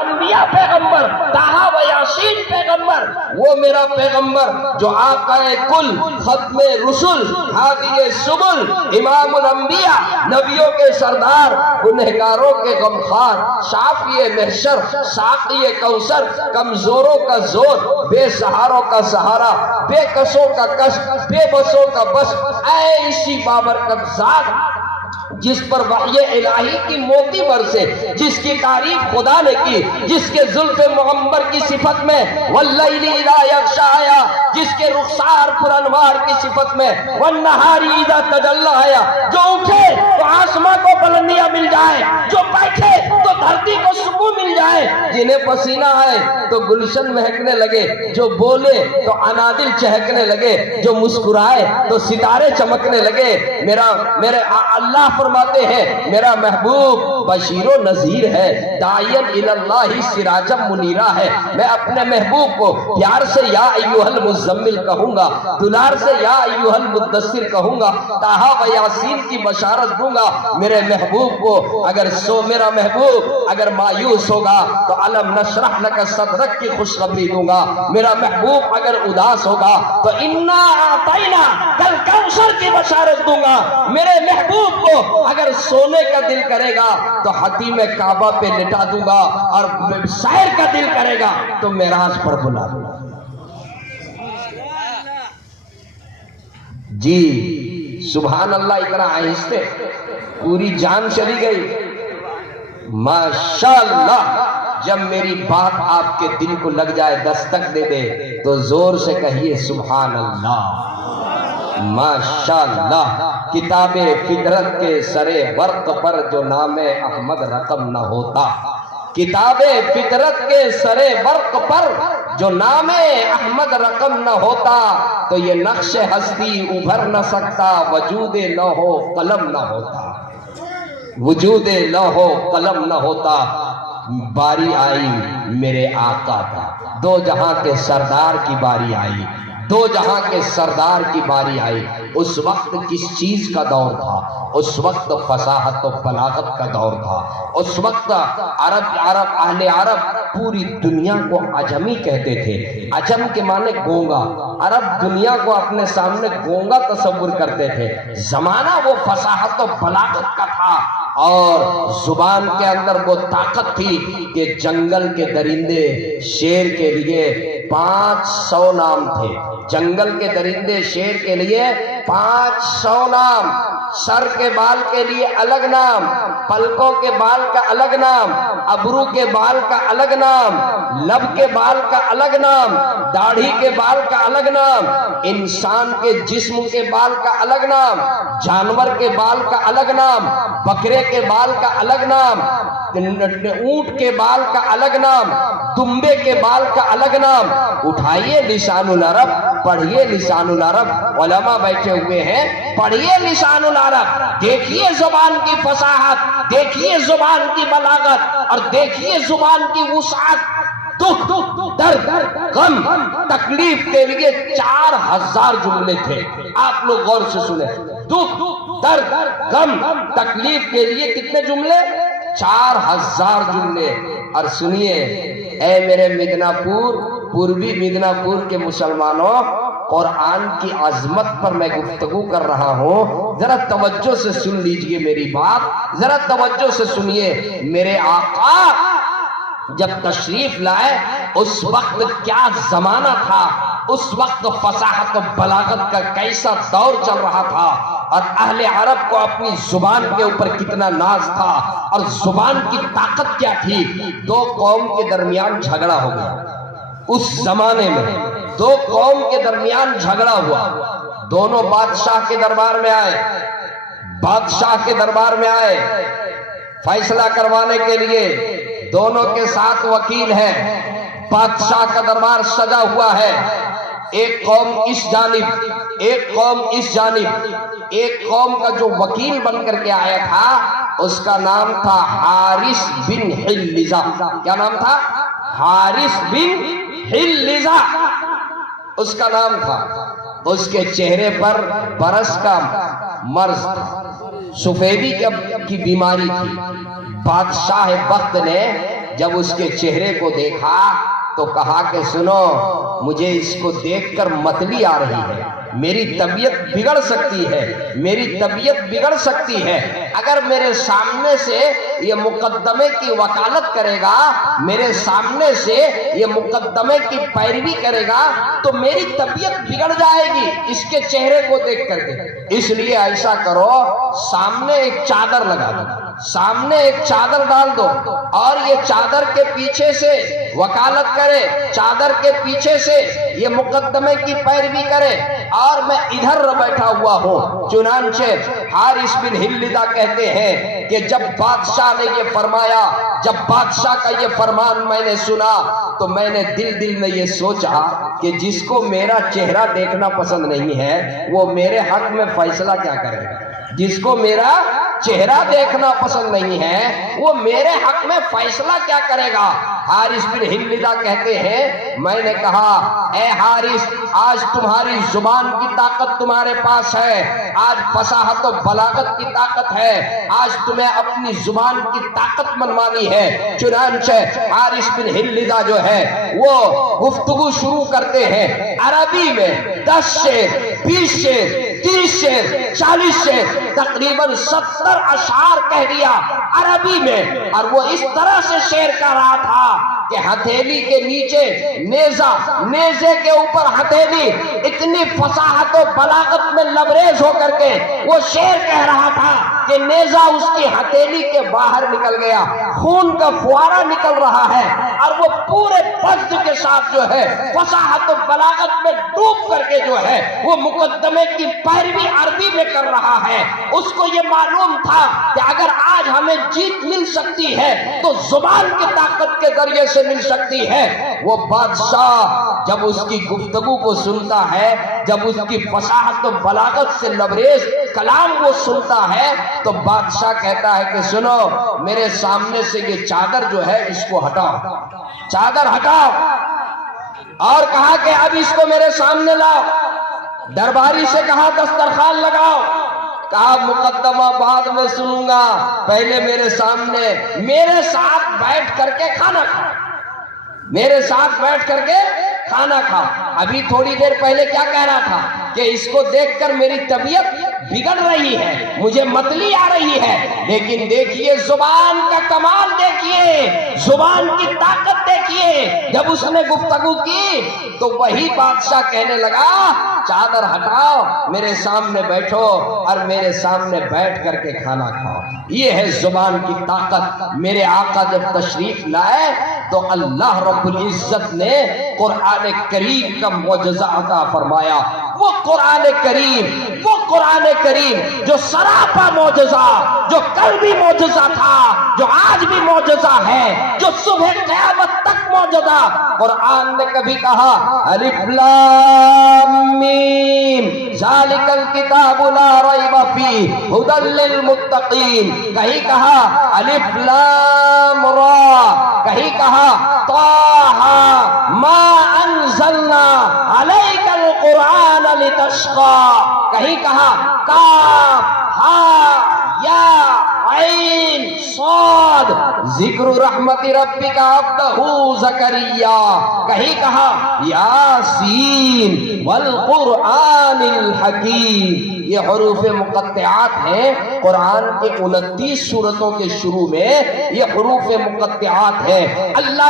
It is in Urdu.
انبیاء پیغمبر طٰہٰ و یاسین پیغمبر، وہ میرا پیغمبر جو آقا کل، ختم رسل، ہادی سبل، امام الانبیاء، نبیوں کے سردار، گنہگاروں کے غمخوار، شافی محشر، ساقی کوثر، کمزوروں کا زور، بے سہاروں کا سہارا، بے کسوں کا کس، بے بسوں کا بس، ایسی بابرکت ذات جس پر وحی الہی کی موتی برسے، جس کی تعریف خدا نے کی، جس کے زلف معمر کی صفت میں واللیل اذا یغشی آیا، جس کے رخسار پر انوار کی صفت میں والنہار اذا تجلی آیا، جو اٹھے تو آسمان کو بلندیاں مل جائے، جو بیٹھے تو دھرتی کو سکون مل جائے، جنہیں پسینہ آئے تو گلشن مہکنے لگے، جو بولے تو انادل چہکنے لگے، جو مسکرائے تو ستارے چمکنے لگے۔ میرے اللہ فرماتے ہیں میرا محبوب بشیر و نذیر ہے، داعین الاللہ سراجا منیرا ہے۔ میں اپنے محبوب کو پیار سے یا ایھا المزمل کہوں گا، دلار سے یا ایھا المدثر کہوں گا، طٰہٰ و یاسین کی بشارت دوں گا۔ میرے محبوب کو میرا محبوب اگر مایوس ہوگا تو الم نشرح لک صدرک کی خوشخبری دوں گا۔ میرا محبوب اگر اداس ہوگا تو انا اعطینا کل کوثر کی بشارت دوں گا۔ میرے محبوب کو اگر سونے کا دل کرے گا تو حتیم کعبہ پہ لٹا دوں گا، اور سیر کا دل کرے گا تو معراج پر بلا دوں گا۔ جی سبحان اللہ، اتنا آہستہ پوری جان چلی گئی۔ ماشاءاللہ، جب میری بات آپ کے دل کو لگ جائے، دستک دے دے تو زور سے کہیے سبحان اللہ۔ ماشاءاللہ، کتاب فطرت کے سرے ورق پر جو نام احمد رقم نہ ہوتا، کتاب فطرت کے سرے ورق پر جو نام احمد رقم نہ ہوتا، تو یہ نقش ہستی ابھر نہ سکتا، وجود لوح و قلم نہ ہوتا، وجود لوح و قلم نہ ہوتا۔ باری آئی میرے آقا کا، دو جہاں کے سردار کی باری آئی، دو جہاں کے سردار کی باری آئی۔ اس وقت کس چیز کا دور تھا؟ اس وقت فصاحت و بلاغت کا دور تھا۔ اس وقت اہل عرب پوری دنیا کو عجمی کہتے تھے۔ عجم کے معنی گونگا، عرب دنیا کو اپنے سامنے گونگا تصور کرتے تھے۔ زمانہ وہ فصاحت و بلاغت کا تھا، اور زبان کے اندر وہ طاقت تھی کہ جنگل کے درندے شیر کے لیے 500 نام تھے۔ جنگل کے درندے شیر کے لیے 500 نام، سر کے بال کے لیے الگ نام، پلکوں کے بال کا الگ نام، ابرو کے بال کا الگ نام، لب کے بال کا الگ نام، داڑھی کے بال کا الگ نام، انسان کے جسم کے بال کا الگ نام، جانور کے بال کا الگ نام، بکرے کے بال کا الگ نام، اونٹ کے بال کا الگ نام، دمبے کے بال کا الگ نام۔ اٹھائیے لسان العرب، پڑھیے لسان العرب، علماء بیٹھے ہوئے ہیں، پڑھیے لسان العرب، دیکھیے زبان کی فصاحت، دیکھیے زبان کی بلاغت، اور دیکھیے زبان کی وسعت۔ دکھ، درد، غم، تکلیف کے لیے 4000 جملے تھے۔ آپ لوگ غور سے سنیں، دکھ، درد، غم، تکلیف کے لیے کتنے جملے؟ 4000 جملے۔ اور سنیے اے میرے مدنہ پور، پوروی مدنہ پور کے مسلمانوں، قرآن کی عظمت پر میں گفتگو کر رہا ہوں، ذرا توجہ سے سن لیجئے میری بات، ذرا توجہ سے سنیے۔ میرے آقا جب تشریف لائے اس وقت کیا زمانہ تھا، اس وقت فصاحت و بلاغت کا کیسا دور چل رہا تھا، اور اہل عرب کو اپنی زبان کے اوپر کتنا ناز تھا، اور زبان کی طاقت کیا تھی۔ دو قوم کے درمیان جھگڑا ہو گیا، اس زمانے میں دو قوم کے درمیان جھگڑا ہوا، دونوں بادشاہ کے دربار میں آئے، بادشاہ کے دربار میں آئے فیصلہ کروانے کے لیے۔ دونوں کے ساتھ وکیل ہے، بادشاہ کا دربار سجا ہوا ہے، ایک قوم اس جانب، ایک قوم اس جانب۔ ایک قوم کا جو وکیل بن کر کے آیا تھا اس کا نام تھا حارث بن حلزہ۔ کیا نام تھا؟ حارث بن حلزہ اس کا نام تھا۔ اس کے چہرے پر برس کا مرض، سفیدی کی بیماری تھی۔ بادشاہ وقت نے جب اس کے چہرے کو دیکھا تو کہا کہ سنو، مجھے اس کو دیکھ کر متلی آ رہی ہے، میری طبیعت بگڑ سکتی ہے، میری طبیعت بگڑ سکتی ہے۔ اگر میرے سامنے سے یہ مقدمے کی وکالت کرے گا، میرے سامنے سے یہ مقدمے کی پیروی کرے گا تو میری طبیعت بگڑ جائے گی اس کے چہرے کو دیکھ کر کے۔ اس لیے ایسا کرو، سامنے ایک چادر لگا دو، سامنے ایک چادر ڈال دو، اور یہ چادر کے پیچھے سے وکالت کرے، چادر کے پیچھے سے یہ مقدمے کی پیروی کرے، اور میں ادھر بیٹھا ہوا ہوں۔ چنانچہ حارث بن حلدہ کہتے ہیں کہ جب بادشاہ نے یہ فرمایا، جب بادشاہ کا یہ فرمان میں نے سنا تو میں نے دل میں یہ سوچا کہ جس کو میرا چہرہ دیکھنا پسند نہیں ہے وہ میرے حق میں فیصلہ کیا کرے گا، جس کو میرا چہرہ دیکھنا پسند نہیں ہے وہ میرے حق میں فیصلہ کیا کرے گا۔ حارث بن حلدہ کہتے ہیں میں نے کہا اے حارث، آج تمہاری زبان کی طاقت تمہارے پاس ہے، آج فصاحت و بلاغت کی طاقت ہے، آج تمہیں اپنی زبان کی طاقت منوانی ہے۔ چنانچہ حارث بن حلدہ جو ہے وہ گفتگو شروع کرتے ہیں عربی میں، 10 شعر، 20 شعر، 30 شعر، 40 شعر، تقریباً 70 اشعار کہہ دیا عربی میں، اور وہ اس طرح سے شعر کہہ رہا تھا کہ ہتھیلی کے نیچے نیزہ، نیزے کے اوپر ہتھیلی، اتنی فصاحت و بلاغت میں لبریز ہو کر کے وہ شعر کہہ رہا تھا کہ نیزہ اس کی ہتھیلی کے باہر نکل گیا، خون کا فوارہ نکل رہا ہے، اور وہ پورے بجد کے ساتھ جو ہے فصاحت و بلاغت میں ڈوب کر کے جو ہے وہ مقدمے کی پیروی عربی میں کر رہا ہے۔ اس کو یہ معلوم تھا کہ اگر آج ہمیں جیت مل سکتی ہے تو زبان کی طاقت کے ذریعے سے مل سکتی ہے۔ وہ بادشاہ جب اس کی گفتگو کو سنتا ہے، جب اس کی فصاحت و بلاغت سے لبریز کلام وہ سنتا ہے تو بادشاہ کہتا ہے کہ سنو، میرے سامنے سے یہ چادر جو ہے اس کو ہٹاؤ، چادر ہٹاؤ، اور کہا کہ اب اس کو میرے سامنے لاؤ۔ درباری سے کہا دسترخوان لگاؤ، کہا مقدمہ بعد میں سنوں گا، پہلے میرے سامنے میرے ساتھ بیٹھ کر کے کھانا کھا، میرے ساتھ بیٹھ کر کے کھانا کھا۔ ابھی تھوڑی دیر پہلے کیا کہہ رہا تھا کہ اس کو دیکھ کر میری طبیعت بگڑ رہی ہے، مجھے متلی آ رہی ہے، لیکن دیکھیے زبان کا کمال، دیکھیے زبان کی طاقت، دیکھیے جب اس نے گفتگو کی تو وہی بادشاہ کہنے لگا چادر ہٹاؤ، میرے سامنے بیٹھو اور میرے سامنے بیٹھ کر کے کھانا کھاؤ۔ یہ ہے زبان کی طاقت۔ میرے آقا جب تشریف لائے تو اللہ رب العزت نے قرآن کریم کا معجزہ عطا فرمایا۔ وہ قرآن کریم جو سراپا معجزہ، جو کل بھی معجزہ تھا، جو آج بھی معجزہ ہے، جو صبح قیامت تک معجزہ۔ قرآن نے کبھی کہا الف لام میم ذالک الکتاب لا ریب فیہ ھدی للمتقین، کہیں کہا الف لام را، کہیں کہا طٰہ ما انزلنا علیک القرآن لتشقی، کہیں کہا کاف ہا یا عین صاد ذکر رحمت ربک عبدہ زکریا، کہیں کہا یاسین والقرآن الحکیم۔ یہ حروف مقطعات ہیں، قرآن کے 29 سورتوں کے شروع میں یہ حروف مقطعات ہیں۔ اللہ